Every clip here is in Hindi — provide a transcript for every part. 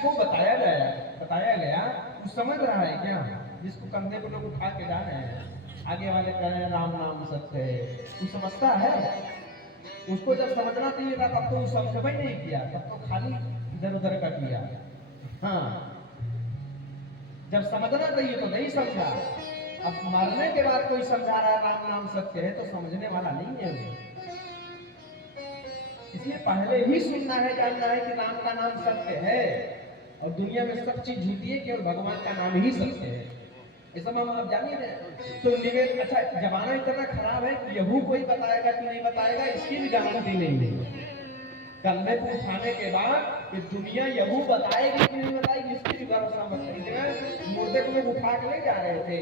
जिसको बताया गया वो समझ रहा है क्या? जिसको कंधे पर लोग उठा के जा रहे हैं, आगे वाले कह रहे हैं राम नाम सत्य है, वो समझता है? उसको जब समझना चाहिए था तब तो सब समझ नहीं किया, तब तो खाली इधर उधर का किया। हाँ, जब समझना चाहिए तो नहीं समझा। अब मरने के बाद कोई समझा रहा है राम नाम सत्य है तो समझने वाला नहीं है वो। इसलिए पहले ही सुनना है, जानना है कि राम का नाम सत्य है और दुनिया में सब चीज झूठी है, केवल भगवान का नाम ही सत्य है। इस समय हम आप जानिए ना, तो निवेद अच्छा जमाना इतना खराब है कि यहू कोई बताएगा कि नहीं बताएगा इसकी भी गारंटी नहीं है। कंधे को उठाने के बाद कि दुनिया यहू बताएगी कि नहीं बताएगी इसकी भी भरोसा मत करिए। मुर्दे को लोग उठा के ले जा रहे थे,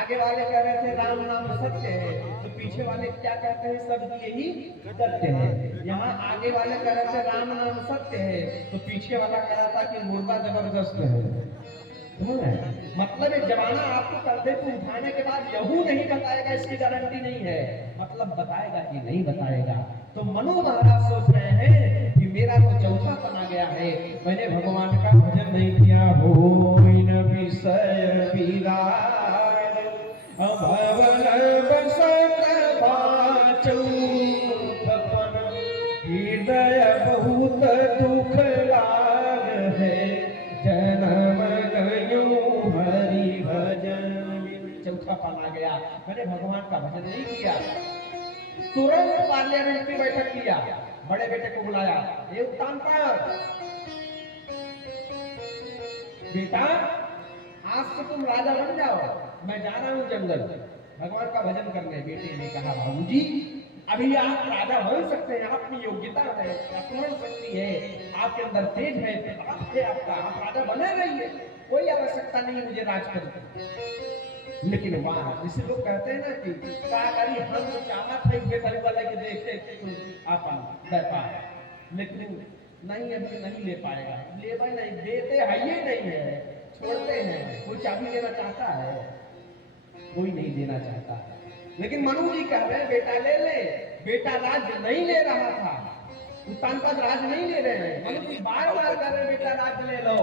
आगे वाले कह रहे थे राम नाम सत्य है, तो पीछे वाले क्या कहते हैं? सब यही सत्य है। यहाँ आगे वाले कह रहे थे राम नाम सत्य है, तो पीछे वाला कह रहा था कि मुर्दा जबरदस्त है। मतलब एक जमाना आपको कंधे को उठाने के बाद यहू नहीं बताएगा इसकी गारंटी नहीं है, मतलब बताएगा कि नहीं बताएगा। तो मनु महाराज सोच रहे हैं कि मेरा तो चौथा बना गया है, मैंने भगवान का भजन नहीं किया। हो न विषय विराग भवन बसत पाचौ थपन, हृदय बहुत दुख लाग है, जन्म गयो हरि भजन। चौथापन आ गया, मैंने भगवान का भजन नहीं किया। तुरंत पार्लियामेंट की बैठक किया, बड़े बेटे को बुलाया, ये उत्तान पर बेटा आज से तुम राजा बन जाओ, मैं जा रहा हूं जंगल भगवान का भजन करने। बेटे ने कहा बाबूजी अभी आप राजा बन सकते हैं, अपनी योग्यता है, स्मरण शक्ति है, आपके अंदर तेज है, प्रताप है आपका, आप राजा बने रहिए, कोई आवश्यकता नहीं है मुझे राज करने की। लेकिन वहां जिसे लोग कहते हैं ना कि क्या करी हम तो चाहत है बेटा वाला के देखे आप दे पाए, लेकिन नहीं अभी नहीं ले पाएगा, ले भाई नहीं देते है ये नहीं है, छोड़ते हैं। कोई चाबी लेना चाहता है? कोई नहीं देना चाहता है। लेकिन मनु जी कह रहे हैं बेटा ले ले, बेटा राज नहीं ले रहा था, उत्तान पद राज नहीं ले रहे हैं। मनु जी बार बार कह रहे हैं बेटा राज ले लो,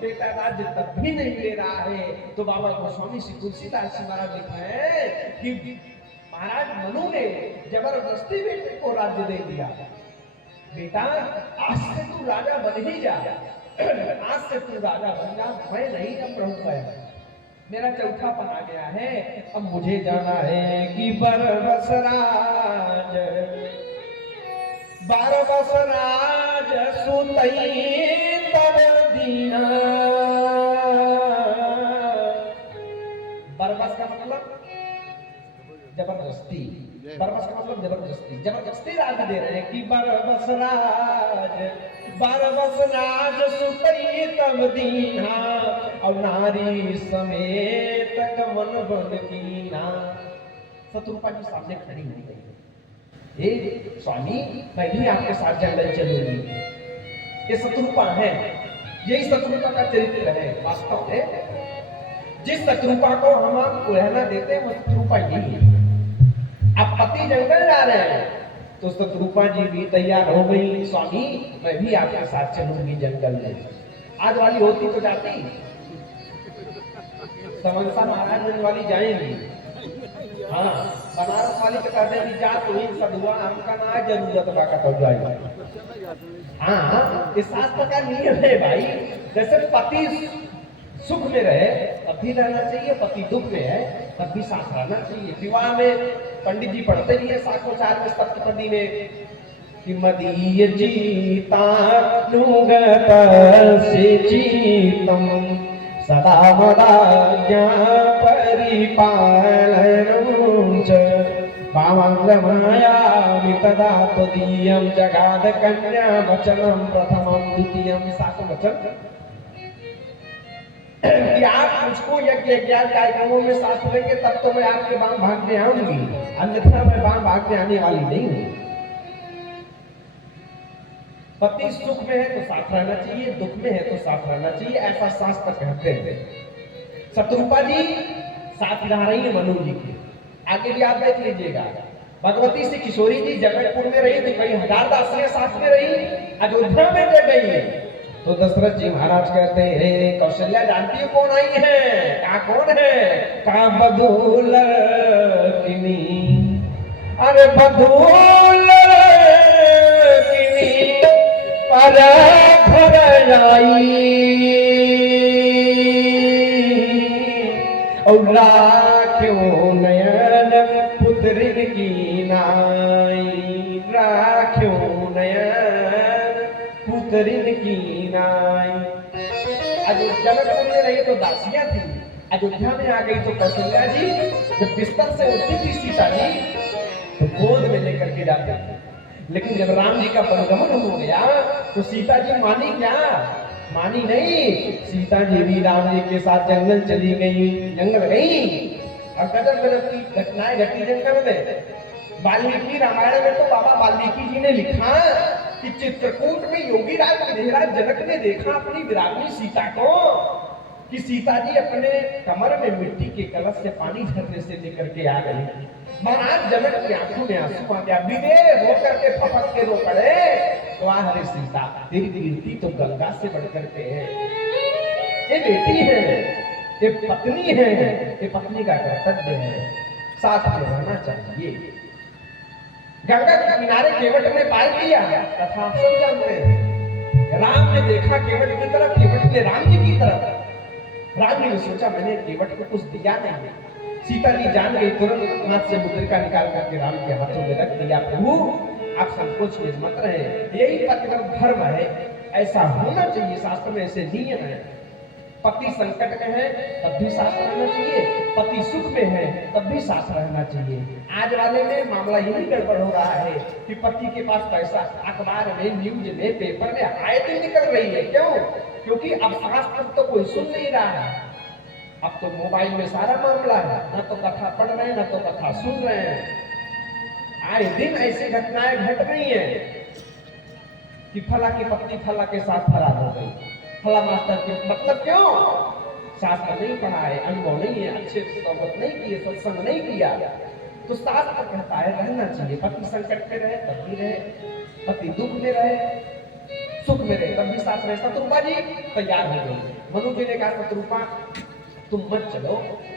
बेटा राज तब भी नहीं ले रहा है। तो बाबा गोस्वामी श्री तुलसीदास जी महाराज लिखा है कि महाराज मनु ने जबरदस्ती बेटे को राज्य दे दिया। बेटा आज से तू राजा बन ही जा, आज से तू राजा बन जा, मैं नहीं अब रहूंगा, मेरा चौथापन आ गया है, अब मुझे जाना है कि बरबसराज बरबसराज सुतई तब दीना। बरबस का मतलब जबरदस्ती, बरबस का मतलब जबरदस्ती, जबरदस्ती राज दे रहे हैं कि बरबसराज बरबसराज सुतई तब दीना, और नारी समेत गमन बन कीना। शत्रुपा जी सामने खड़ी हो गई, ए स्वामी मैं भी आपके साथ जंगल चलूंगी। ये शत्रुपा है, यही शत्रुपा का चरित्र है वास्तव में। जिस शत्रुपा को हम आपको रहना देते हैं वो शत्रुपा यही है। अब पति जंगल जा रहे हैं तो शत्रुपा जी भी तैयार हो गई, स्वामी मैं भी आपके साथ चलूंगी जंगल में। आज वाली होती तो जाती, समंसा महाराज वाली जाएंगी, हाँ बनारस वाली तो कहते हैं जा तो ही सब हुआ, हमका ना जरूरत बाका तो जाएगा। हाँ इस शास्त्र का नियम है भाई, जैसे पति सुख में रहे तब भी रहना चाहिए, पति दुख में है तब भी साथ रहना चाहिए। विवाह में पंडित जी पढ़ते नहीं है साखोचार में सप्तपदी में कि मदीय जीता नुगत से जीतम सदा मदाज्ञा परिपालनं च पावंगमायामि तदा त्वदीयं जगाद कन्या वचनं प्रथमं द्वितीयं। सातों वचन कि आप मुझको यज्ञ ज्ञान कार्यक्रमों में साथ लेंगे तब तो मैं आपके बाम भागने आऊंगी, अन्यथा मैं बाम भागने आने वाली नहीं हूं। पति सुख में है तो साथ रहना चाहिए, दुख में है तो साथ रहना चाहिए, ऐसा शास्त्र कहते हैं। शत्रुपा जी साथ रह रही है मनु जी की, आगे भी आप देख लीजिएगा। भगवती से किशोरी जी जगतपुर में रही तो कई हजार दासियां साथ में रही, अयोध्या में जब गई तो दशरथ जी महाराज कहते हैं कौशल्या जानती हो कौन आई है? क्या कौन है? का बधूल किनी, अरे बधूल किनी पर घर आई, और राख्यो नयन पुत्रिन की नाई, राख्यो नयन पुत्रिन की नाई। जनकपुर में रही तो दासियां थी, अयोध्या में आ गई तो कौशल्या जी जब बिस्तर से उठती थी सीता जी तो गोद में लेकर के जाते थे। लेकिन जब राम जी का परिगमन हो गया तो सीता जी मानी क्या? मानी नहीं। सीता जी भी राम जी के साथ जंगल चली गई, जंगल गई और गजब गजब की घटनाएं घटी जंगल में। वाल्मीकि रामायण में तो बाबा वाल्मीकि जी ने लिखा कि चित्रकूट में योगी राज महाराज जनक ने देखा अपनी विरागनी सीता को कि सीता जी अपने कमर में मिट्टी के कलश से पानी झरने से लेकर के आ गई। महाराज जनक की आंखों में आंसू आ गया, विदेह होकर के फपक के रो पड़े, वाह हरे सीता तेरी कीर्ति तो गंगा से बढ़कर के है। ये बेटी है, ये पत्नी है, ये पत्नी का कर्तव्य है, साथ में रहना चाहिए। गंगा के किनारे केवट ने पार किया तथा सब जानते हैं। राम ने देखा केवट की तरफ, केवट ने राम जी की तरफ। राम जी ने सोचा मैंने केवट को कुछ दिया नहीं, सीता जी जान गई, तुरंत हाथ से मुद्रिका निकाल करके राम के हाथों में रख दिया। प्रभु आप संकोच में मत रहे, यही पतिव्रत धर्म है, ऐसा होना चाहिए। शास्त्र में ऐसे नियम है। पति संकट में है तब भी साथ रहना चाहिए, पति सुख में है तब भी साथ रहना चाहिए। आज वाले में मामला यही गड़बड़ हो रहा है कि पति के पास पैसा अखबार में, न्यूज में, पेपर में आए दिन निकल रही है। क्यों? क्योंकि अब शास्त्र तो कोई सुन नहीं रहा है, अब तो मोबाइल में सारा मामला है, ना तो कथा पढ़ रहे हैं ना तो कथा सुन रहे हैं। आए दिन ऐसी घटनाएं घट रही है कि फला की पत्नी फला के साथ फरार हो गई, फला मास्टर के, मतलब क्यों? शास्त्र नहीं पढ़ा है, अनुभव नहीं है, अच्छे सोबत नहीं किए, सत्संग नहीं किया। तो शास्त्र कहता है रहना चाहिए, पति संकट में रहे तब भी रहे, पति दुख में रहे सुख में रहे तब भी साथ रहे। शत्रुपा जी तैयार हो गई। मनु जी ने कहा शत्रुपा तुम मत चलो,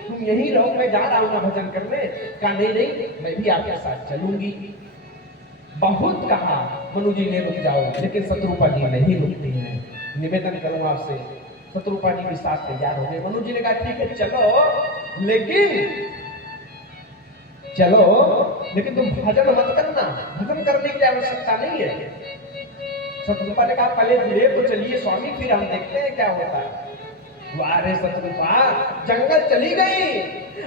तुम यहीं रहो, मैं जा रहा हूं ना भजन करने। कहा नहीं नहीं मैं भी आपके साथ चलूंगी। बहुत कहा मनु जी ने रुक जाओ, लेकिन शत्रुपा जी नहीं रुकती है। निवेदन करूं आपसे, शत्रुपा जी भी साथ तैयार हो गए। मनु जी ने कहा ठीक है चलो, लेकिन तुम भजन मत करना, भजन करने की आवश्यकता नहीं है। शत्रुपा ने कहा पहले ले तो चलिए स्वामी, फिर हम देखते हैं क्या होता है। वारे शत्रुपा जंगल चली गई,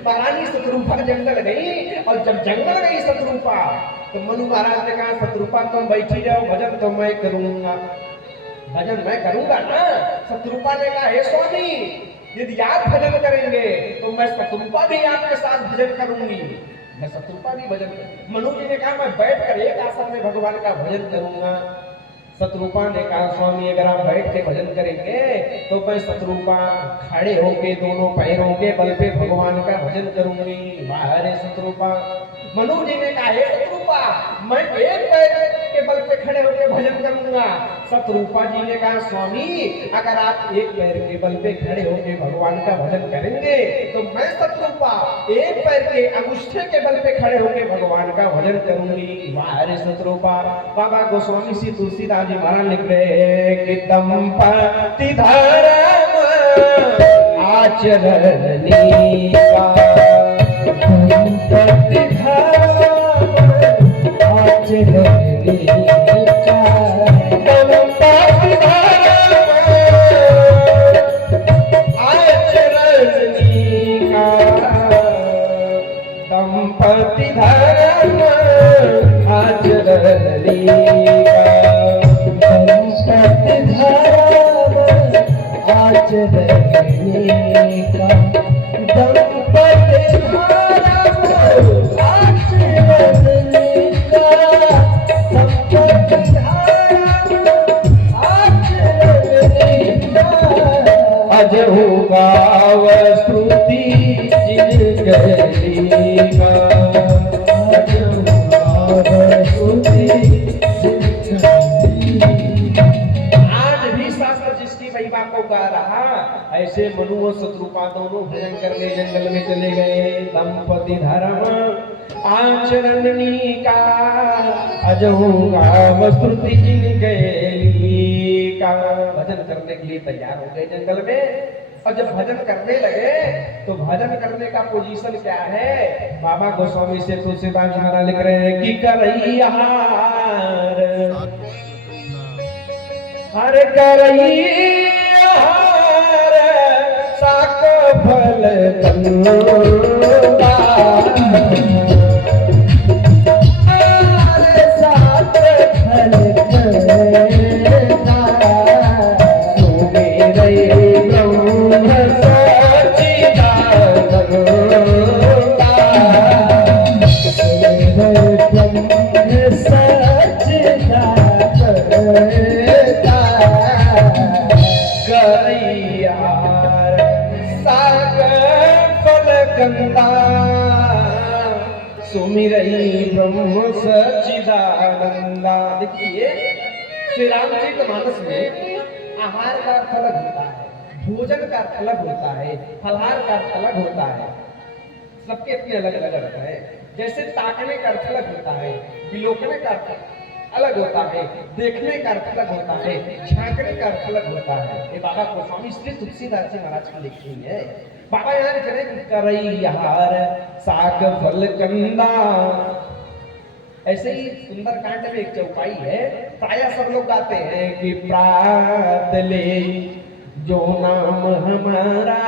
महारानी शत्रुपा जंगल गई, और जब जंगल गई शत्रुपा तो मनु महाराज ने कहा शत्रुपा तुम बैठी जाओ, भजन तो मैं करूंगा, भजन मैं करूंगा ना। शत्रुपा ने कहा हे स्वामी यदि आप भजन करेंगे तो मैं शत्रुपा भी आपके साथ भजन करूंगी, मैं शत्रुपा भी भजन करूंगी। मनु जी ने कहा मैं बैठकर एक आसन में भगवान का भजन करूंगा। शत्रुपा ने कहा स्वामी अगर आप बैठ के भजन करेंगे तो मैं शत्रुपा खड़े होके दोनों पैरों के बल पे भगवान का भजन करूंगी। बाहर शत्रुपा। मनु जी ने कहा हे शत्रुपा मैं एक पैर के बल पे खड़े होकर भजन करूंगा। शत्रुपा जी ने कहा स्वामी अगर आप एक पैर के बल पे खड़े होकर भगवान का भजन करेंगे तो मैं शत्रुपा एक पैर के अंगूठे के बल पे खड़े होकर भगवान का भजन करूंगी। वाह शत्रुपा। बाबा गोस्वामी श्री तुलसीदास जी महाराज लिख रहे कि दंपति धर्म आचरणी का, दंपति धर्म आचरणी का, दंपति धर्म आचरणी का, दंपति धर्म आचरणी का, दंपति धर्म आचरणी का, दंपति धर्म आचरणी का, दंपति धर्म आचरणी का। अजहु गाव स्तुति जिन गली का, अजहु गाव स्तुति जिन गली। आज भी शास्त्र जिसकी महिमा को गा रहा, ऐसे मनु और शत्रुपा दोनों भजन करने जंगल में चले गए। दंपति धर्म आचरणी का, अजहु गाव स्तुति जिन गली का। भजन करने के लिए तैयार हो गए जंगल में। और जब भजन करने लगे तो भजन करने का पोजीशन क्या है? बाबा गोस्वामी से तुलसीदास जी महाराज लिख रहे हैं कि करैयार हर करैयार साक फल कंदा, साक फल कंदा, सुमिरई ब्रह्म सच्चिदानंदा। देखिए श्री रामचरितमानस में आहार का अर्थ अलग होता है, भोजन का अर्थ अलग होता है, फलहार का अर्थ अलग होता है, सबके अपने अलग अलग अर्थ है। जैसे ताकने का अर्थ अलग होता है, बिलोकने का अर्थ अलग होता है, देखने का अर्थ अलग होता है, झांकने का अर्थ अलग होता है। ये बाबा गोस्वामी श्री तुलसीदास जी महाराज की लिखी है। बाबा यहाँ चले करैयार साग फल कंदा। ऐसे ही सुंदर कांड में एक चौपाई है, प्राय सब लोग गाते हैं कि प्रात ले जो नाम हमारा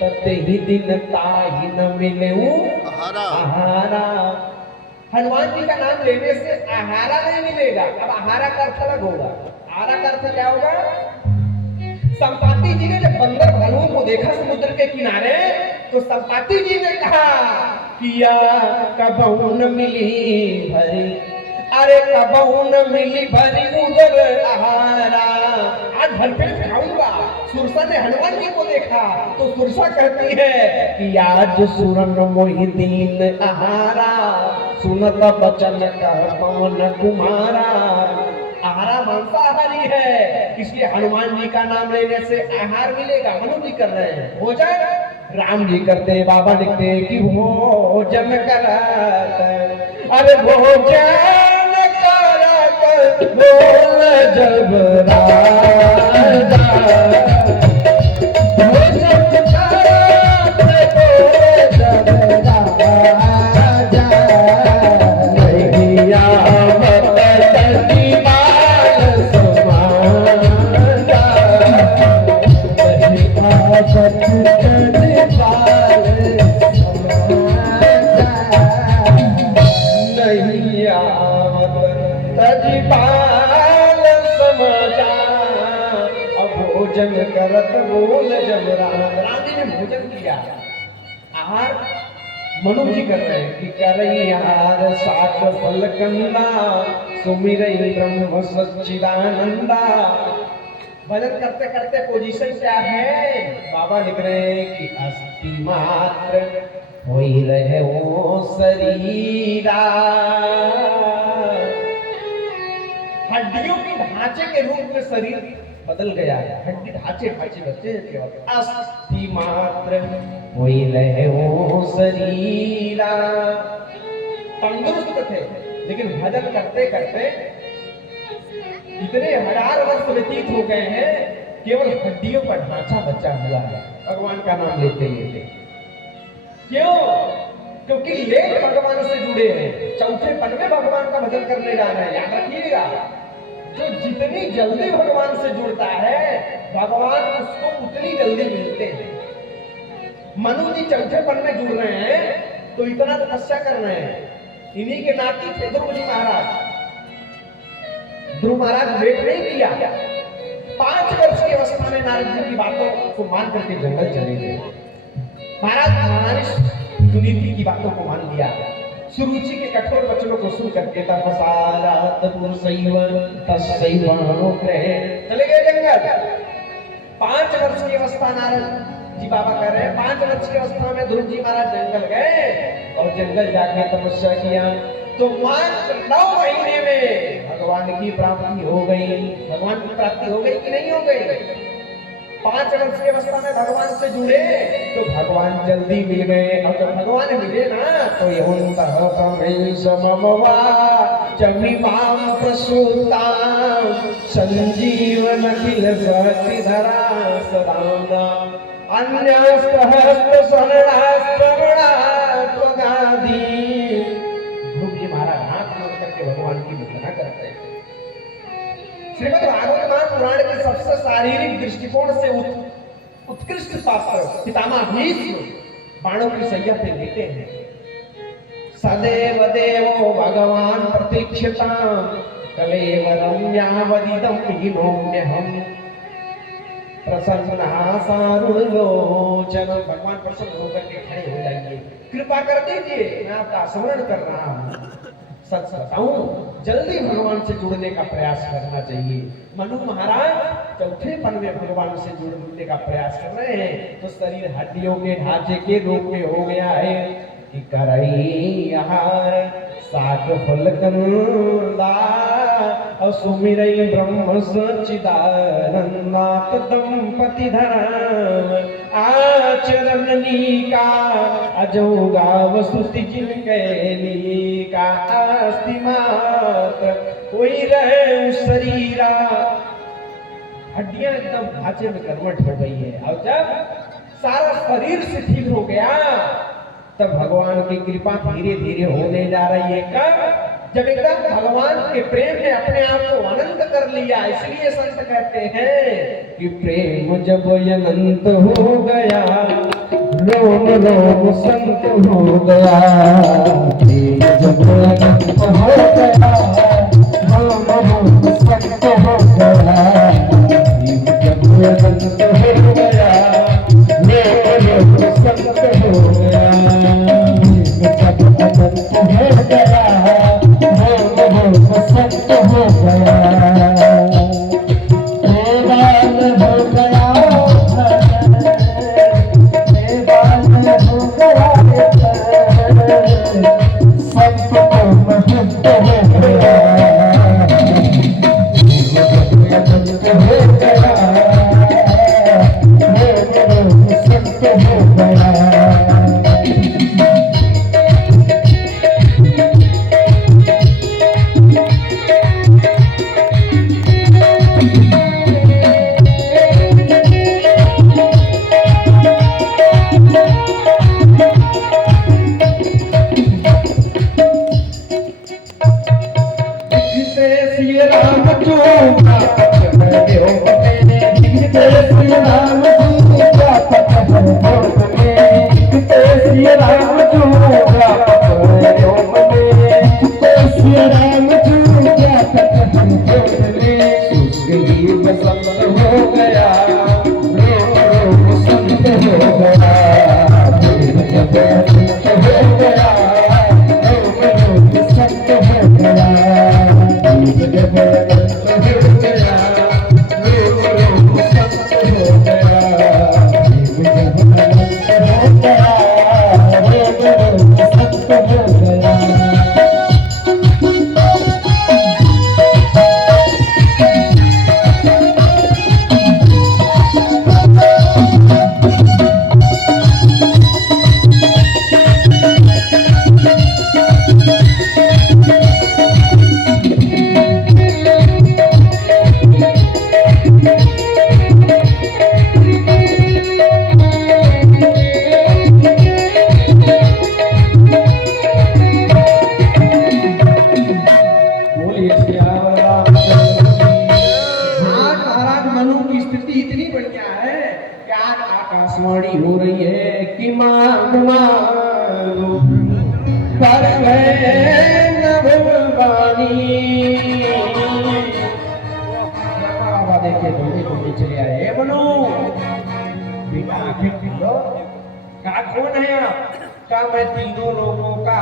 तते ही दिन ताही न मिले आहारा। हनुमान जी का नाम लेने से आहारा नहीं मिलेगा। अब आहारा का अर्थ अलग होगा, आहारा का अर्थ क्या होगा? संपाति जी ने जब बंदर भालुओं को देखा समुद्र के किनारे, तो संपाति जी ने कहा किया कबहू न मिली भरी, अरे कबहू न मिली भरी उधर आहारा, आज भरपेट खाऊंगा। सुरसा ने हनुमान जी को देखा तो सुरसा कहती है कि आज सुरन मोहि दीन आहारा, सुनत बचन कह पवन कुमारा। आहारा मांसाहारी है, इसलिए हनुमान जी का नाम लेने से आहार मिलेगा। मनु जी कर रहे हैं भोजन, राम जी करते, बाबा लिखते कि भोजन करत, अरे भोजन करत बोल जब राजा, भोजन करत बोल जब राजा, नहीं आवत तनी बाल समाजा, नहीं आवत भोजन करत बोल जब राम जी ने भोजन किया। आहार मनु जी कर रहे हैं कि करैयार साग फल कंदा, सुमिरई ब्रह्म सच्चिदानंदा। भजन करते करते पोजीशन क्या है? बाबा लिख रहे हैं कि अस्थि मात्र होई रहे वो शरीरा, हड्डियों के ढांचे के रूप में शरीर बदल गया है। हड्डी ढांचे बचे केवल अस्थि मात्र होई रहे वो शरीरा। तंदुरुस्त थे, लेकिन भजन करते करते इतने हजार वर्ष व्यतीत हो गए हैं, केवल हड्डियों का ढांचा बचा मिला है। भगवान का नाम लेते लेते क्यों? क्योंकि लेख भगवान से जुड़े हैं। चौथे पन में भगवान का भजन करने जा रहे हैं, याद रखिएगा। जो जितनी जल्दी भगवान से जुड़ता है, भगवान उसको उतनी जल्दी मिलते हैं। मनु जी चौथे पन में जुड़ रहे हैं तो इतना तपस्या कर रहे हैं। इन्हीं के नाती थे ध्रुव जी महाराज। ध्रुव महाराज वेट नहीं किया, 5 वर्ष की अवस्था में नारद जी की बातों को मान करके जंगल चले गए। महाराज सुनीति की बातों को मान लिया, सुरुचि के कठोर वचनों को सुन करके चले गए जंगल। 5 वर्ष की अवस्था नारद जी बाबा कह रहे हैं, 5 वर्ष की अवस्था में ध्रुव जी महाराज जंगल गए और जंगल जाकर तपस्या किया तो मात्र 9 महीने में भगवान की प्राप्ति हो गई। भगवान की प्राप्ति हो गई कि नहीं हो गई? 5 वर्ष की अवस्था में भगवान से जुड़े तो भगवान जल्दी मिल गए। और जब भगवान मिले ना तो संजीवन अखिल शक्ति धरा सदाना अन्य सहस्त्र शरणास्त्रगादी। ध्रुव जी महाराज हाथ जोड़ करके भगवान की वंदना करते हैं। श्रीमद् भागवत पुराण के सबसे शारीरिक दृष्टिकोण से उत्कृष्ट शास्त्र पितामह भीष्म बाणों की सैया पे लेते हैं। सदैव देवो भगवान प्रतीक्षता कलेवरम यावदिदं हीनोम्यहम् प्रसन्नासारुणलोचन। भगवान प्रसन्न होकर के खड़े हो जाइए, कृपा कर दीजिए, मैं आपका स्मरण कर रहा हूँ। सच बताऊं, जल्दी भगवान से जुड़ने का प्रयास करना चाहिए। मनु महाराज चौथे पन में भगवान से जुड़ने का प्रयास कर रहे हैं तो शरीर हड्डियों के ढांचे के रूप में हो गया है कि करैयार साग फल कंदा और सुमिरई ब्रह्म सच्चिदानंदा। दंपति धर्म आचरणनी का अजोगा वसुति जिनके का अस्थि मात्र कोई रहे शरीरा। हड्डियां एकदम ढांचे में कन्वर्ट हो गई है। और जब सारा शरीर शिथिल हो गया, तब भगवान की कृपा धीरे धीरे होने जा रही है। कब? जब एकदम भगवान के प्रेम ने अपने आप को अनंत कर लिया। इसलिए संत कहते हैं कि प्रेम जब अनंत हो गया, रोम रोम संत हो गया। प्रेम जब अनंत हो गया, रोम रोम संत हो गया। प्रेम जब अनंत हो गया, रोम रोम संत हो गया। प्रेम जब अनंत हो गया, संत हो गया। देवान हो गया, देवान हो गया, संत को महंत हो गया। संत हो गया, संत हो गया। आकाशवाणी हो रही है कि मांग मांगो पर बाबा देखे धोनी चले आए। बनो बेटा आंखें खोलो, का कौन है आप? का मैं तीनों लोगों का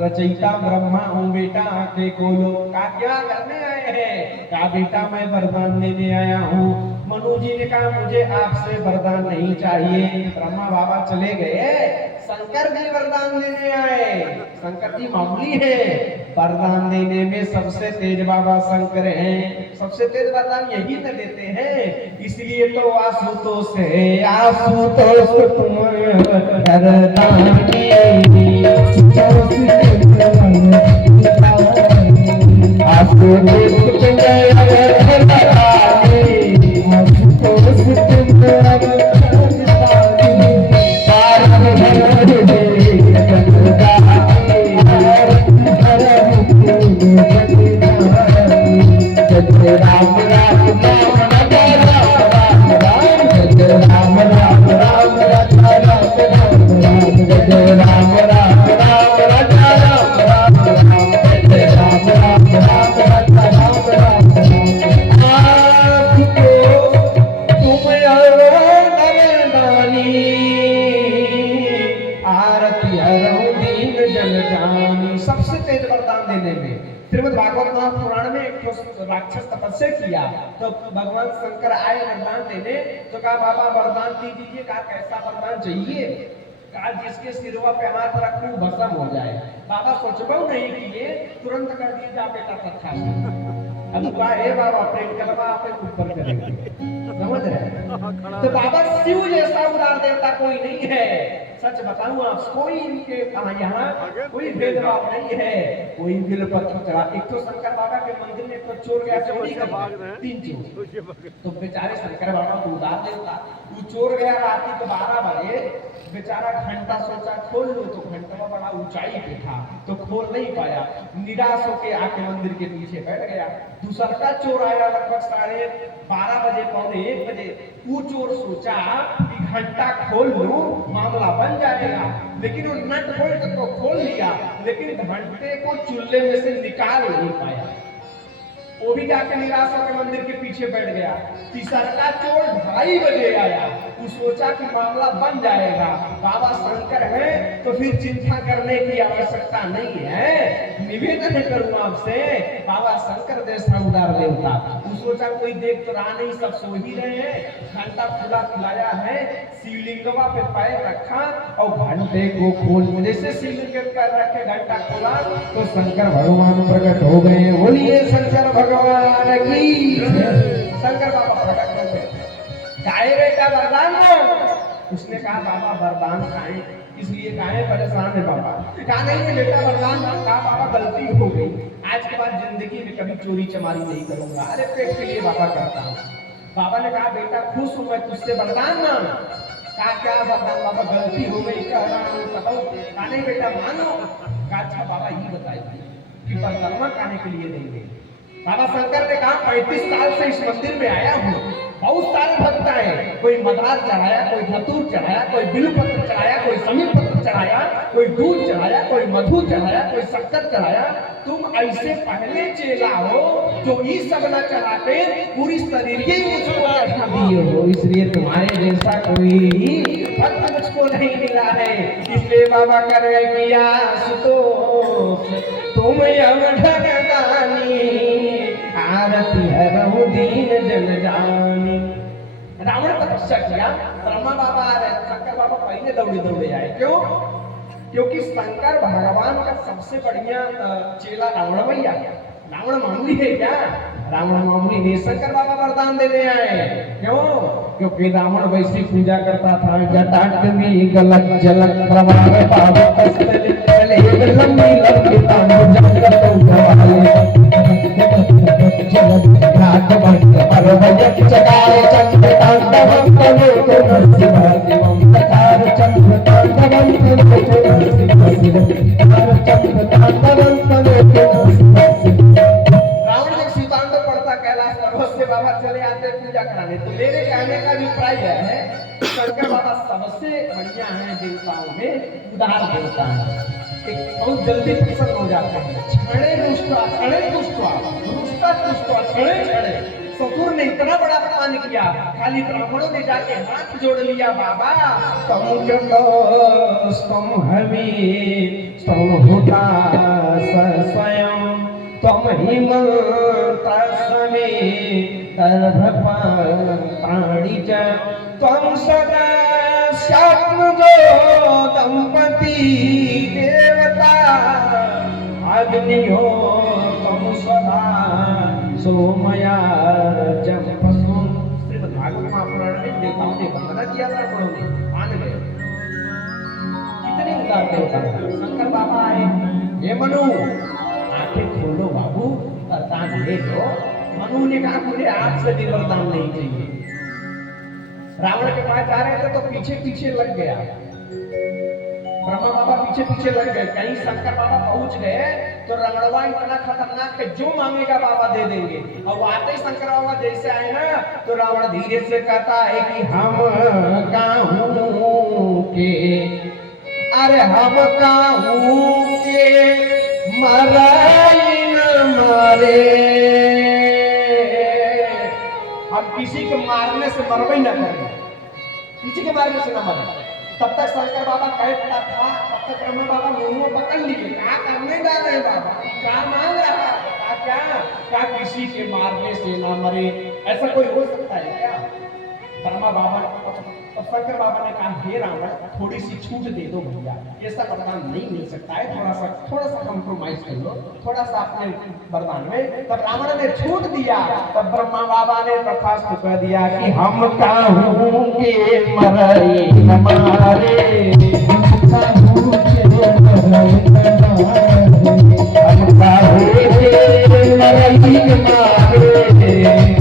रचयिता ब्रह्मा हूँ बेटा, आंखें खोलो। का क्या करने आए हैं? का बेटा मैं वरदान देने आया हूँ। मनु जी ने कहा मुझे आपसे वरदान नहीं चाहिए। ब्रह्मा बाबा चले गए, शंकर जी वरदान देने आए। शंकर जी मामूली है, वरदान देने में सबसे तेज बाबा शंकर हैं। सबसे तेज वरदान यही तो देते हैं। इसलिए तो आशुतोष है, आशुतोष तुम वरदानी। सबसे तेज वरदान देने में। श्रीमद् भागवत महापुराण में एक राक्षस तपस्या किया, तो भगवान शंकर आए वरदान देने। तो कहा बाबा वरदान दीजिए। कहा कैसा वरदान चाहिए? कहा जिसके सिरवा पे हाथ रखूं भस्म हो जाए। बाबा सोचबो नहीं किए, तुरंत कर दिए जा बेटा तथा। अब कहा हे बाबा प्रेम करवा आपे ऊपर करेंगे, समझ रहे? तो बाबा शिव जैसा उदार देवता कोई नहीं है। सच बताऊं आप, कोई इनके यहाँ कोई भेदभाव नहीं है। कोई बिलपत्र चढ़ा, एक तो शंकर बाबा के मंदिर में तो चोर गया, चोरी कर 3 चोर, तो बेचारे शंकर बाबा को उदार देता। वो चोर गया रात को 12 बजे, बेचारा घंटा सोचा खोल लो, तो घंटा बड़ा ऊंचाई पे था तो खोल नहीं पाया, निराश होके आके मंदिर के पीछे बैठ गया। दूसरा का चोर आया लगभग 12:30 बजे, पौने 1 बजे। वो चोर सोचा कि घंटा खोल लूं मामला बन जाएगा, लेकिन वो नट बोल्ट को खोल लिया, लेकिन घंटे को चूल्हे में से निकाल नहीं पाया। वो भी जाके निराश होकर मंदिर के पीछे बैठ गया। तीसरा का चोर 2:30 बजे आया, वो सोचा कि मामला बन जाएगा, बाबा शंकर है तो फिर चिंता करने की आवश्यकता नहीं है। निवेदन करूं आपसे, बाबा शंकर जैसा उदार देवता। वो सोचा कोई देख तो रहा नहीं, सब सो ही रहे हैं, घंटा खुला खिलाया है, शिवलिंगवा पे पैर रखा और घंटे को खोल, जैसे शिवलिंग पे पैर रखे घंटा खोला तो शंकर भगवान प्रकट हो गए। बोलिए शंकर भगवान की। शंकर बाबा प्रकट हो गए, गाय बेटा वरदान दो। उसने कहा बाबा वरदान खाए, इसलिए काहे परेशान है बाबा? कहा नहीं बेटा वरदान दो। कहा बाबा गलती हो गई, आज के बाद जिंदगी में कभी चोरी चमारी नहीं करूंगा। अरे पेट के लिए बाबा करता हूँ। बाबा ने कहा बेटा खुश हूं मैं तुझसे, वरदान मांग। कहा क्या वरदान बाबा? गलती हो गई, कह रहा हूँ बताओ। कहा नहीं बेटा मानो। कहा अच्छा बाबा ये बताइए कि परिक्रमा करने के लिए देंगे। बाबा शंकर ने कहा 35 साल से इस मंदिर में आया हूँ, बहुत सारे भक्त आए, कोई मदार चढ़ाया, कोई धतूर चढ़ाया, कोई बिल्वपत्र चढ़ाया, कोई समीर पत्र चढ़ाया, कोई दूध चढ़ाया, कोई मधु चढ़ाया, कोई शक्कर चढ़ाया। तुम ऐसे पहले चेला हो जो ये सब न चढ़ाते, पूरी शरीर ही मुझको चढ़ा दिए हो, इसलिए तुम्हारे जैसा कोई भक्त मुझको नहीं मिला है। इसलिए बाबा कर किया सुतोष तुम यमधरदानी, आरती हरहु दीन जन जानी। रावण तपस्या किया, ब्रह्मा बाबा आ रहे, शंकर बाबा पहले दौड़े दौड़े आए। क्यों? क्योंकि शंकर भगवान का सबसे बढ़िया चेला रावण भैया। रावण मामूली है क्या? रावण मामूली नहीं, शंकर बाबा वरदान देने आए। क्यों? क्योंकि रावण वैसी पूजा करता था, जटाटवी गलत जलक प्रवाह पावक स्थल चले लंबी लंबी तांबू जगत उठवाले जगत घाट बंद परवयक जगाए चंद्र तांडवम करो तो नरसिंह शिवम तथार चंद्र तांडवम करो तो नरसिंह शिवम तथार चंद्र तांडवम करो तो नरसिंह। रावण जब सीतांडव पढ़ता कैलाश पर्वत से बाबा चले आते पूजा कराने, तो मेरे कहने का अभिप्राय है शंकर बाबा सबसे बढ़िया है देवताओं में, उदार देवता है, बहुत जल्दी प्रसन्न हो जाते हैं। क्षणे रुष्टा क्षणे तुष्टा रुष्टा तुष्टा क्षणे क्षणे। ससुर ने इतना बड़ा अपमान किया, खाली ब्राह्मणों ने जाके हाथ जोड़ लिया, बाबा तुम जगोस तुम हमें तुम होता स्वयं तुम ही मंत्र समेत ताड़ी ज तुम सदा श्याम जो दंपति देवता अग्नियो तुम सदा सोमया जब पशु। श्रीमद् भागवत महापुराण में देवताओं ने वंदना किया, ब्राह्मणों ने मान गए। कितने उदार देवता शंकर बाबा आए, ये मनु आंखें खोलो बाबू, वरदान ले लो। मनु ने कहा मुझे आपसे भी वरदान नहीं चाहिए। रावण के पास जा रहे थे तो पीछे पीछे लग गया, ब्रह्मा बाबा पीछे पीछे लग गए। कहीं शंकर बाबा पहुंच गए तो रावणवा इतना खतरनाक है, जो मांगेगा बाबा दे देंगे। और आते ही शंकर बाबा जैसे आए ना तो रावण धीरे से कहता है कि हम काहू के, अरे हम काहू के मराई न मारे, हम किसी को मारने से मरवे न करें, किसी के मारने से न मरे। तब तक शंकर बाबा कहे खड़ा था, तब तक ब्रह्मा बाबा मुंह पकड़ लिए। क्या करने जा रहे बाबा? क्या मांग रहा है? क्या किसी के मारने से ना मरे, ऐसा कोई हो सकता है क्या? ब्रह्मा बाबा तब शंकर बाबा ने कहा हे रावण थोड़ी सी छूट दे दो भैया, ये सब वरदान नहीं मिल सकता है, थोड़ा सा कंप्रोमाइज कर लो, थोड़ा सा अपने वरदान में। तब रावण ने छूट दिया, तब ब्रह्मा बाबा ने तथास्तु कह दिया कि हम काहू के मरे न मारे, हम काहू के मरे न मारे, हम काहू के मरे न मारे।